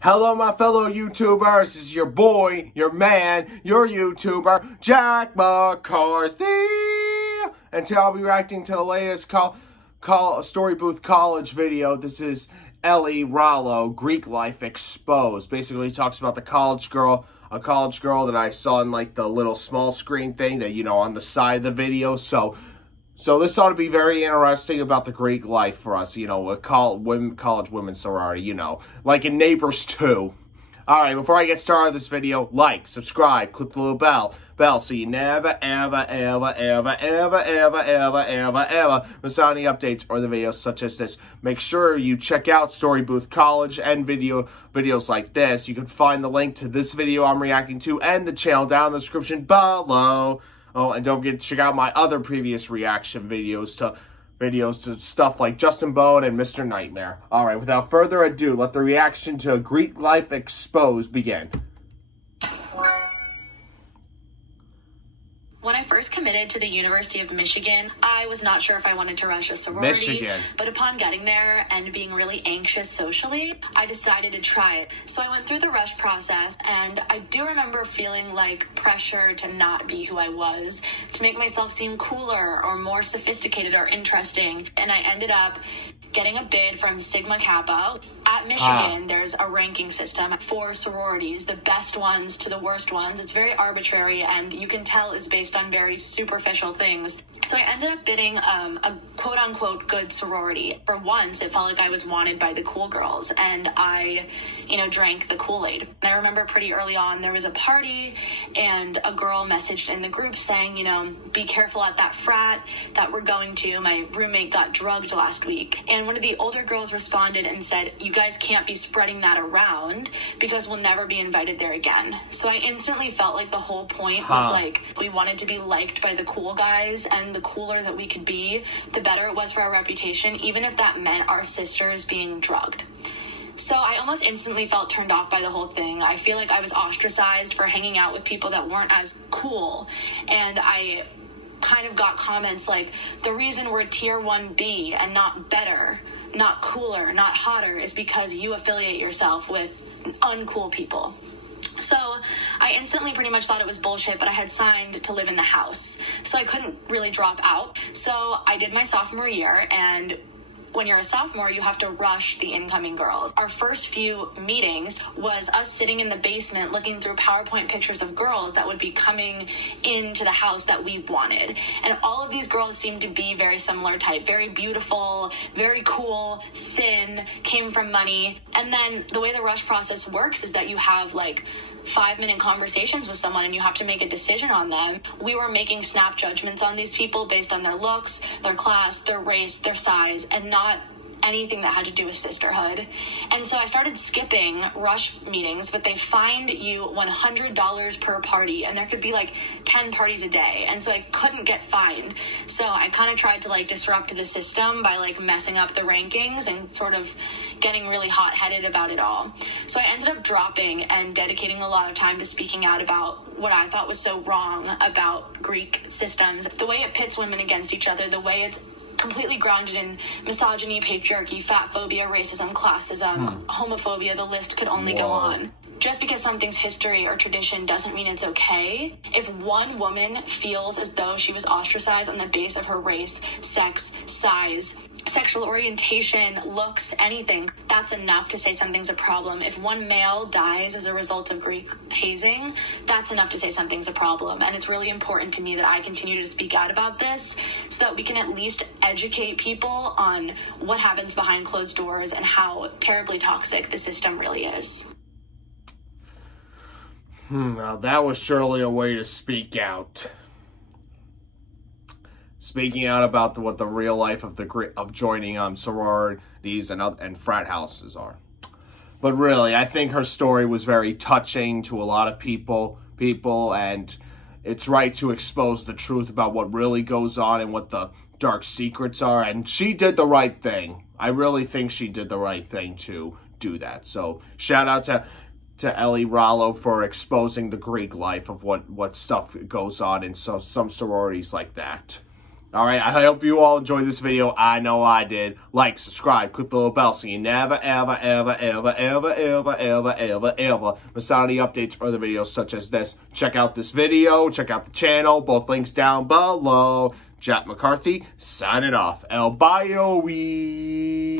Hello, my fellow YouTubers. This is your boy, your man, your YouTuber, Jack McCarthy. And today I'll be reacting to the latest Story Booth College video. This is ELI, RALLO, Greek Life Exposed. Basically, it talks about the college girl, a college girl that I saw in like the little small screen thing that, you know, on the side of the video. So this ought to be very interesting about the Greek life for us, you know, a college women's sorority, you know, like in Neighbors 2. Alright, before I get started with this video, like, subscribe, click the little bell so you never, ever miss out any updates or the videos such as this. Make sure you check out Story Booth College and videos like this. You can find the link to this video I'm reacting to and the channel down in the description below. Oh, and don't forget to check out my other previous reaction videos to stuff like Justin Bone and Mr. Nightmare. Alright, without further ado, let the reaction to Greek Life Exposed begin. When I first committed to the University of Michigan, I was not sure if I wanted to rush a sorority, but upon getting there and being really anxious socially, I decided to try it. So I went through the rush process, and I do remember feeling like pressure to not be who I was, to make myself seem cooler or more sophisticated or interesting, and I ended up getting a bid from Sigma Kappa. At Michigan, there's a ranking system for sororities, the best ones to the worst ones. It's very arbitrary, and you can tell it's based on very superficial things. So I ended up bidding a quote-unquote good sorority. For once, it felt like I was wanted by the cool girls, and I, drank the Kool-Aid. And I remember pretty early on, there was a party, and a girl messaged in the group saying, be careful at that frat that we're going to. My roommate got drugged last week. And one of the older girls responded and said, you guys can't be spreading that around because we'll never be invited there again. So I instantly felt like the whole point was like, we wanted to be liked by the cool guys, and the cooler that we could be, the better it was for our reputation, even if that meant our sisters being drugged. So I almost instantly felt turned off by the whole thing. I feel like I was ostracized for hanging out with people that weren't as cool. And I kind of got comments like, the reason we're tier 1B and not better, not cooler, not hotter is because you affiliate yourself with uncool people. So I instantly pretty much thought it was bullshit, but I had signed to live in the house, so I couldn't really drop out. So I did my sophomore year, and when you're a sophomore, you have to rush the incoming girls. Our first few meetings was us sitting in the basement looking through PowerPoint pictures of girls that would be coming into the house that we wanted. And all of these girls seemed to be very similar type, very beautiful, very cool, thin, came from money. And then the way the rush process works is that you have like 5-minute conversations with someone and you have to make a decision on them. We were making snap judgments on these people based on their looks, their class, their race, their size, and not anything that had to do with sisterhood. And so I started skipping rush meetings, but they fined you $100 per party, and there could be like 10 parties a day, and so I couldn't get fined. So I kind of tried to like disrupt the system by like messing up the rankings and sort of getting really hot-headed about it all. So I ended up dropping and dedicating a lot of time to speaking out about what I thought was so wrong about Greek systems, the way it pits women against each other, the way it's completely grounded in misogyny, patriarchy, fat phobia, racism, classism, homophobia. The list could only go on. Just because something's history or tradition doesn't mean it's okay. If one woman feels as though she was ostracized on the base of her race, sex, size, sexual orientation, looks, anything, that's enough to say something's a problem. If one male dies as a result of Greek hazing, that's enough to say something's a problem. And it's really important to me that I continue to speak out about this so that we can at least educate people on what happens behind closed doors and how terribly toxic the system really is. Now that was surely a way to speak out. Speaking out about what the real life of joining sororities and frat houses are. But really, I think her story was very touching to a lot of people, and it's right to expose the truth about what really goes on and what the dark secrets are, and she did the right thing. I really think she did the right thing to do that. So shout out to ELI, RALLO for exposing the Greek life of what stuff goes on in some sororities like that. Alright, I hope you all enjoyed this video. I know I did. Like, subscribe, click the little bell so you never, ever, ever, ever, ever, ever, ever, ever, ever miss out on any updates or other videos such as this. Check out this video, check out the channel, both links down below. Jack McCarthy, signing off. El Bio-wee.